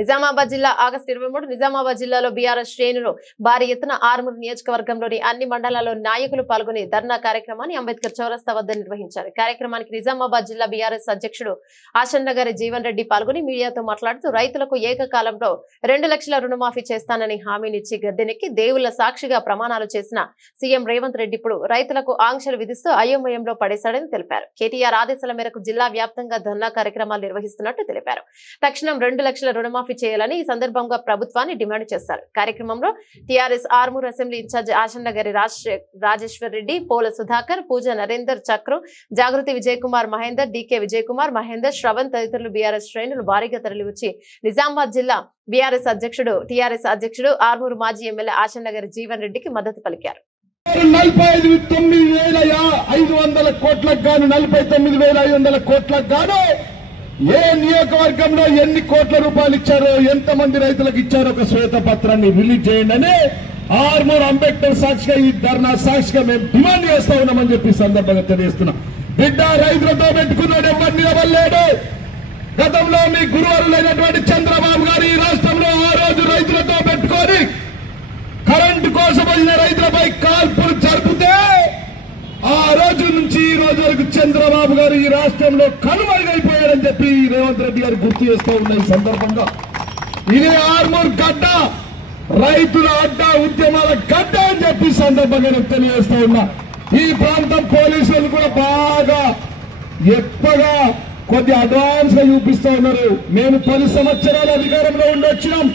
నిజామాబాద్ జిల్లా ఆగస్టు 23 నిజామాబాద్ జిల్లాలో బీఆర్ఎస్ శ్రేణులు భారీ ఎత్తున ఆర్మూర్ నియోజకవర్గంలోని అన్ని మండలాల్లో నాయకులు పాల్గొని ధర్నా కార్యక్రమాన్ని అంబేద్కర్ చౌరస్తా వద్ద నిర్వహించారు. కార్యక్రమానికి నిజామాబాద్ జిల్లా బీఆర్ఎస్ అధ్యక్షుడు ఆశన్నగారి జీవన్ రెడ్డి పాల్గొని మీడియాతో మాట్లాడుతూ రైతులకు ఏకకాలంలో 2 లక్షల రుణమాఫీ చేస్తానని హామీనిచ్చి గద్దెనెక్కి దేవుళ్ల సాక్షిగా ప్రమాణాలు చేసిన సీఎం రేవంత్ రెడ్డి ఇప్పుడు రైతులకు ఆంక్షలు విధిస్తూ అయోమయంలో పడేశాడని తెలిపారు. కేటీఆర్ ఆదేశాల మేరకు జిల్లా వ్యాప్తంగా ధర్నా కార్యక్రమాలు నిర్వహిస్తున్నట్టు తెలిపారు. తక్షణం 2 లక్షల రుణమాఫీ చేయాలని ఈ సందర్భంగా ప్రభుత్వాన్ని డిమాండ్ చేశారు. కార్యక్రమంలో TRS Armoor assembly incharge Ashannagari Rajeshwar Reddy, Pola Sudhakar, Pooja Narender, Chakru, Jagruthi Vijay Kumar Mahender, DK Vijay Kumar Mahender, Shravan తదితరులు బీఆర్ఎస్ శ్రేణులు భారీగా తరలివచ్చి నిజామాబాద్ జిల్లా టీఆర్ఎస్ అధ్యక్షుడు ఆర్మూర్ మాజీ ఎమ్మెల్యే ఆశన్నగారి జీవన్ రెడ్డికి మద్దతు పలికారు. 49,500 కోట్లకు గాను 49,500 కోట్లకు గాను ఏ నియోజకవర్గంలో ఎన్ని కోట్ల రూపాయలు ఇచ్చారో, ఎంతమంది రైతులకు ఇచ్చారో ఒక శ్వేతపత్రాన్ని రిలీజ్ చేయండి అని ఆర్మూర్ అంబేద్కర్ సాక్షిగా ఈ ధర్నా సాక్షిగా మేము డిమాండ్ చేస్తా ఉన్నామని చెప్పి సందర్భంగా తెలియజేస్తున్నాం. బిడ్డ రైతులతో పెట్టుకున్నాడు ఎవరు నిలబడలేడు. గతంలో మీ గురువారులైనటువంటి చంద్రబాబు గారు ఈ రాష్ట్రంలో ఆ రోజు రైతులతో పెట్టుకొని కరెంటు కోసం వచ్చిన రైతులపై కాల్పులు జరిపితే ఆ రోజు నుంచి ఈ రోజు వరకు చంద్రబాబు గారు ఈ రాష్ట్రంలో కనుమరుగైపోయారని చెప్పి రేవంత్ రెడ్డి గారు గుర్తు చేస్తూ ఉన్న ఈ సందర్భంగా ఇదే ఆర్మూర్ గడ్డ రైతుల అడ్డ, ఉద్యమాల గడ్డ అని చెప్పి సందర్భంగా నేను తెలియజేస్తూ ఉన్నా. ఈ ప్రాంతం పోలీసులు కూడా బాగా ఎక్కువగా కొద్ది అడ్వాన్స్ గా చూపిస్తూ ఉన్నారు. మేము 10 సంవత్సరాల అధికారంలో ఉండొచ్చినాం.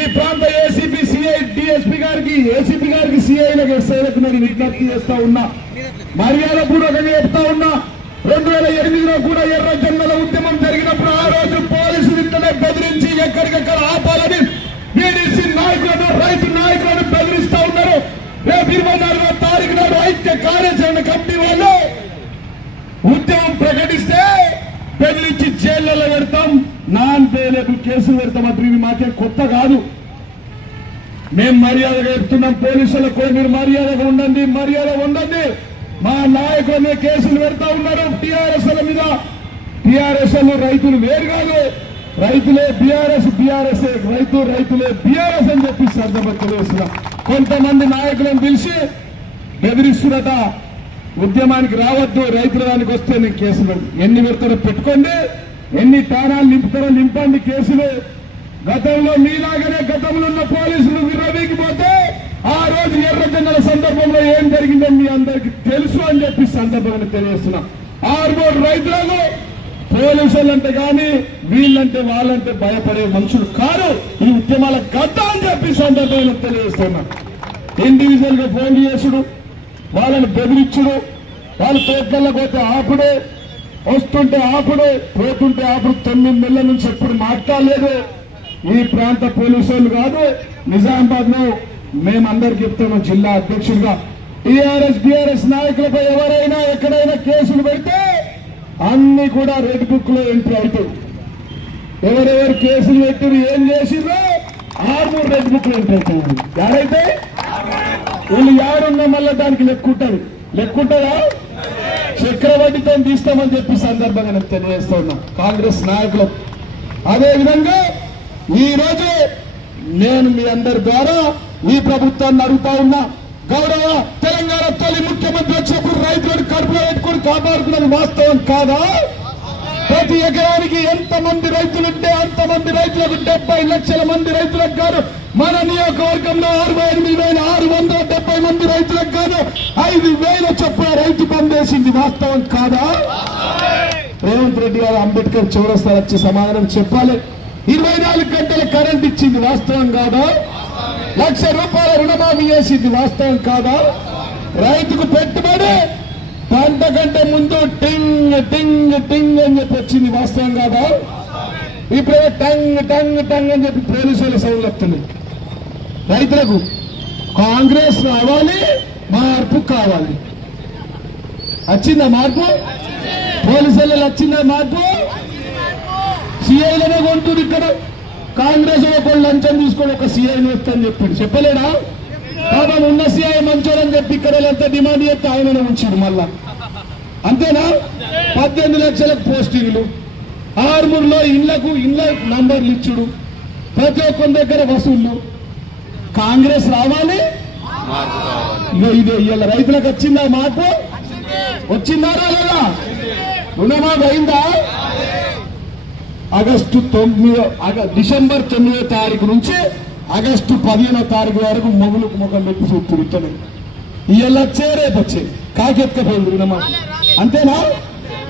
ఈ ప్రాంత ఏసీపీ, సిఐ, డిఎస్పీ గారికి, ఏసీపీ గారికి, సిఐలకు, ఎస్ఐలకు నేను విజ్ఞప్తి చేస్తా ఉన్నా, మర్యాద పూర్వకంగా చెప్తా ఉన్నా. 2008లో కూడా ఎర్ర జెండల ఉద్యమం జరిగినప్పుడు ఆ రోజు పోలీసులు ఇట్లనే బెదిరించి ఎక్కడికక్కడ ఆపాలని బీడీసీ నాయకులను, రైతు నాయకులను బెదిరిస్తా ఉన్నారు. రేపు 24వ తారీఖు నాడు ఐక్య కార్యాచరణ కమిటీ వాళ్ళు ఉద్యమం ప్రకటిస్తే బెదిరించి జైళ్లలో పెడతాం, నాన్ బెయిలబుల్ కేసులు పెడతాం. అప్పుడు ఇవి మాకే కొత్త కాదు. మేము మర్యాదగా చెప్తున్నాం పోలీసులకు, మీరు మర్యాదగా ఉండండి, మర్యాద ఉండండి. మా నాయకులనే కేసులు పెడతా ఉన్నారు టీఆర్ఎస్ మీద. టీఆర్ఎస్ రైతులు వేరు కాదు, రైతులే బీఆర్ఎస్, బీఆర్ఎస్ రైతులే బీఆర్ఎస్ అని చెప్పి సందర్భంగా తెలియజేస్తున్నాం. కొంతమంది నాయకులను పిలిచి బెదిరిస్తున్నట, ఉద్యమానికి రావద్దు, రైతుల దానికి వస్తే నేను కేసులు పెడతాను. ఎన్ని పెడతారో పెట్టుకోండి, ఎన్ని తారాలు నింపుతారో నింపండి కేసులు. గతంలో మీలాగానే గతంలో ఉన్న పోలీసులు విర్రవీగిపోతే ఆ రోజు ఎర్ర జెండల సందర్భంలో ఏం జరిగిందో మీ అందరికీ తెలుసు అని చెప్పి సందర్భంగా తెలియజేస్తున్నాం. ఆర్మూర్ రైతులకు పోలీసులంటే కానీ వీళ్ళంటే వాళ్ళంటే భయపడే మనుషులు కాదు. ఈ ఉద్యమాల గడ్డ అని చెప్పి సందర్భంగా తెలియజేస్తున్నాం. ఇండివిజువల్ గా ఫోన్ చేసుడు, వాళ్ళని బెదిరించుడు, వాళ్ళు పేట్లకు పోతే ఆపుడే, వస్తుంటే ఆపుడు, పోతుంటే ఆపుడు. 9 నెలల నుంచి ఎప్పుడు మాట్లాడలేదు. ఈ ప్రాంత పోలీసులు కాదు, నిజామాబాద్ లో మేమందరికి చెప్తాము జిల్లా అధ్యక్షుడిగా, టీఆర్ఎస్ బీఆర్ఎస్ నాయకులపై ఎవరైనా ఎక్కడైనా కేసులు పెడితే అన్ని కూడా రెడ్ బుక్ లో ఎంట్రీ అవుతాయి. ఎవరెవరు కేసులు పెట్టిరు, ఏం చేసిరో ఆర్మూర్ రెడ్ బుక్ లో ఎంట్రీ అవుతుంది. ఎవరైతే వీళ్ళు ఎవరున్నా మళ్ళా దానికి లెక్కుంటారా? చక్రవడ్డీతో తీస్తామని చెప్పి సందర్భంగా నేను తెలియజేస్తా ఉన్నా కాంగ్రెస్ నాయకులు. అదేవిధంగా ఈ రోజు నేను మీ అందరి ద్వారా ఈ ప్రభుత్వాన్ని అడుగుతా ఉన్నా, గౌరవ తెలంగాణ తొలి ముఖ్యమంత్రి వచ్చినప్పుడు రైతులను కడుపులో పెట్టుకుని కాపాడుకున్నది వాస్తవం కాదా? ప్రతి ఎకరానికి ఎంతమంది రైతులుంటే అంతమంది రైతులకు 70 లక్షల మంది రైతులకు గాను మన నియోజకవర్గంలో 68,670 మంది రైతులకు గాను 5,000 చొప్పున రైతు బంధు వేసింది వాస్తవం కాదా? రేవంత్ రెడ్డి గారు అంబేద్కర్ చౌరస్తా వచ్చి సమాధానం చెప్పాలి. 24 గంటల కరెంట్ ఇచ్చింది వాస్తవం కాదా? 1,00,000 రూపాయల రుణమాఫీ చేసింది వాస్తవం కాదా? రైతుకు పెట్టుబడి పంట కంటే ముందు టింగ్ టింగ్ టింగ్ అని చెప్పి వచ్చింది వాస్తవం కాదా? ఇప్పుడే టంగ్ టంగ్ టంగ్ అని చెప్పి పోలీసుల సౌండ్ వస్తున్నాయి. రైతులకు కాంగ్రెస్ రావాలి, మార్పు కావాలి. వచ్చిందా మార్పు? పోలీసులలో వచ్చిందా మార్పు? సిఐలనే కొంటుంది. ఇక్కడ కాంగ్రెస్ ఒకళ్ళు లంచం తీసుకొని ఒక సిఐని వస్తుందని చెప్పాడు, చెప్పలేడా? పాపం ఉన్న సిఐ మంచోడని చెప్పి ఇక్కడ ఎంత డిమాండ్ చేస్తే ఆయననే ఉంచాడు మళ్ళా. అంతేనా? 18 లక్షలకు పోస్టింగ్లు, ఆర్మూర్లో ఇళ్ల నంబర్లు ఇచ్చుడు, ప్రతి ఒక్కరి దగ్గర వసూళ్ళు. కాంగ్రెస్ రావాలి. ఇదే ఇవాళ రైతులకు వచ్చిందా మాట? వచ్చిందారా లేదా? రుణమాఫీ అయిందా? డిసెంబర్ 9వ తారీఖు నుంచి ఆగస్టు 15వ తారీఖు వరకు మొగులకు ముఖం పెట్టి చూపుతున్నాయి. ఇవాళ వచ్చే రేపు వచ్చే కాకెత్కపోయింది రుణమాఫీ. అంతేనా?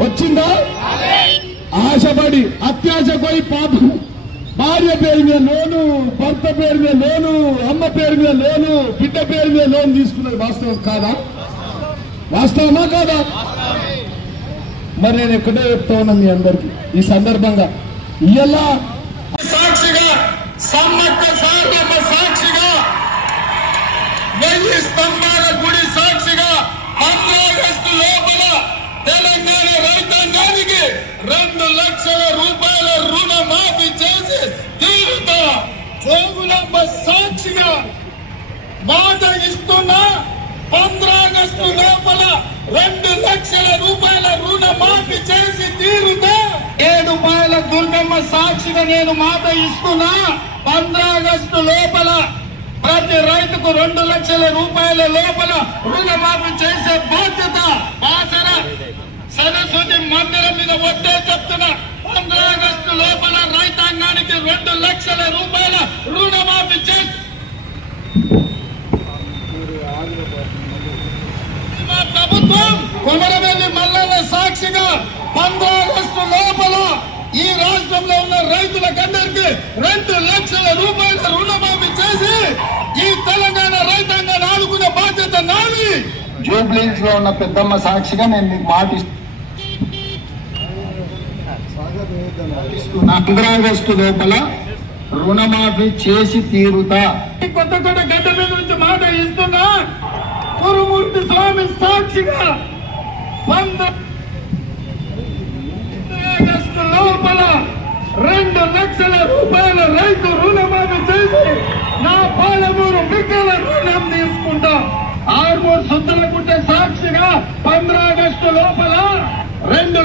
వచ్చిందా? ఆశపడి అత్యాశపోయి పాపం భార్య పేరు మీద లోను, భర్త పేరు మీద లోను, అమ్మ పేరు మీద లోను, బిడ్డ పేరు మీద లోన్ తీసుకున్నది వాస్తవం కాదా? వాస్తవమా కాదా? మరి నేను ఎక్కడో చెప్తా ఉన్నా మీ అందరికి ఈ సందర్భంగా. ఇవాళ సాక్షిగా సమ్మక్క సారమ్మ సాక్షిగా 1000 స్తంభాల గుడి సాక్షిగా 15 ఆగస్టు లోపల తెలంగాణ రైతాంగానికి 2 లక్షల రూపాయల రుణమాఫీ చేసి తీరుతా. జోగులాంబ సాక్షిగా మాట ఇస్తున్నా 15 ఆగస్టు లోపల 2 లక్షల రూపాయల రుణమాఫీ చేసి తీరుతా. 7 పాయల దుర్గమ్మ సాక్షిగా నేను మాట ఇస్తున్నా 15 ఆగస్టు లోపల ప్రతి రైతుకు 2 లక్షల రూపాయల లోపల రుణమాఫీ చేసే బాధ్యత బాసర సరస్వతి మందిరం మీద వద్దే చెప్తున్నా. 15 ఆగస్టు లోపల రైతాంగానికి 2 లక్షల రూపాయల రుణమాఫీ చేసి ప్రభుత్వం కొమరవెల్లి మల్లన్న సాక్షిగా 15 ఆగస్టు లోపల ఈ రాష్ట్రంలో ఉన్న రైతులకందరికీ 2 లక్షల రూపాయల రుణమాఫీ చేసి ఈ తెలంగాణ రైతాంగాన్ని ఆదుకునే బాధ్యత నాది. జూబ్లీస్ లో ఉన్న పెద్దమ్మ సాక్షిగా నేను మీకు మాటిస్తున్నా 15 ఆగస్టు లోపల రుణమాఫీ చేసి తీరుతా. కొత్త గడ్డ మీద నుంచి మాట ఇస్తున్నా. గురుమూర్తి స్వామి సాక్షిగా 15 ఆగస్టు లోపల 2 లక్షల రూపాయల రైతు రుణమాఫీ చేసి నా పాలమూరు మిక్కల రుణం తీసుకుంటా. ఆర్మూరు సుత్తలగుట్ట సాక్షిగా 15 ఆగస్టు లోపల 2